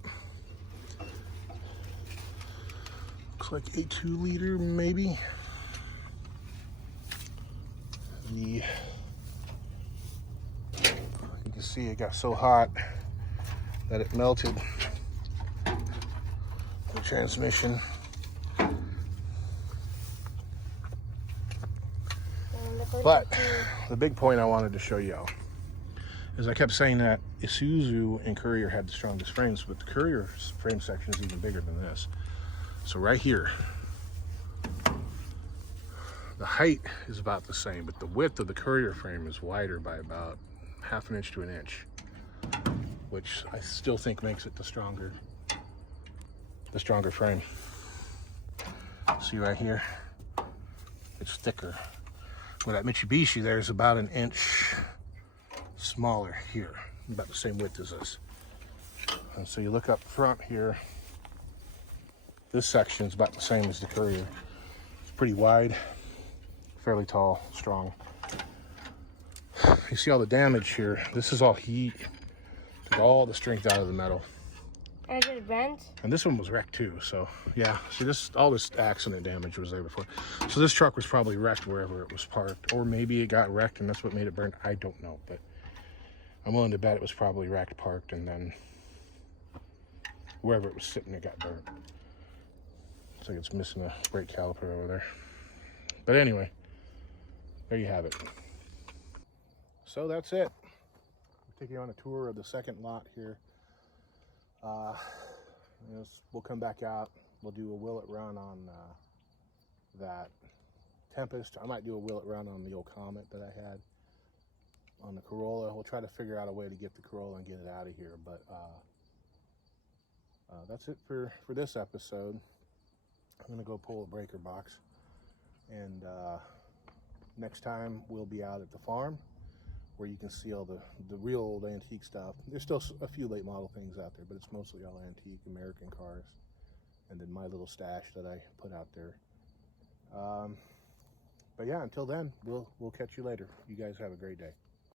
Looks like a 2-liter maybe. You can see it got so hot that it melted the transmission. But the big point I wanted to show y'all is I kept saying that Isuzu and Courier had the strongest frames, but the Courier frame section is even bigger than this. So right here, the height is about the same, but the width of the Courier frame is wider by about 1/2 inch to 1 inch, which I still think makes it the stronger frame. See right here, it's thicker. Well, that Mitsubishi there is about 1 inch smaller here, about the same width as this. And so you look up front here, this section is about the same as the Courier. It's pretty wide, fairly tall, strong. You see all the damage here. This is all heat. Took all the strength out of the metal. And it bent? And this one was wrecked too, so yeah. See, all this accident damage was there before. So this truck was probably wrecked wherever it was parked, or maybe it got wrecked and that's what made it burn. I don't know, but I'm willing to bet it was probably wrecked, parked, and then wherever it was sitting, it got burnt. Looks like it's missing a brake caliper over there. But anyway, there you have it. So that's it. I'll take you on a tour of the second lot here. We'll come back out. We'll do a will it run on that Tempest. I might do a will it run on the old Comet that I had on the Corolla. We'll try to figure out a way to get the Corolla and get it out of here. But that's it for this episode. I'm gonna go pull a breaker box, and next time we'll be out at the farm where you can see all the real old antique stuff. There's still a few late model things out there, but it's mostly all antique American cars, and then my little stash that I put out there. But yeah, until then, we'll catch you later. You guys have a great day.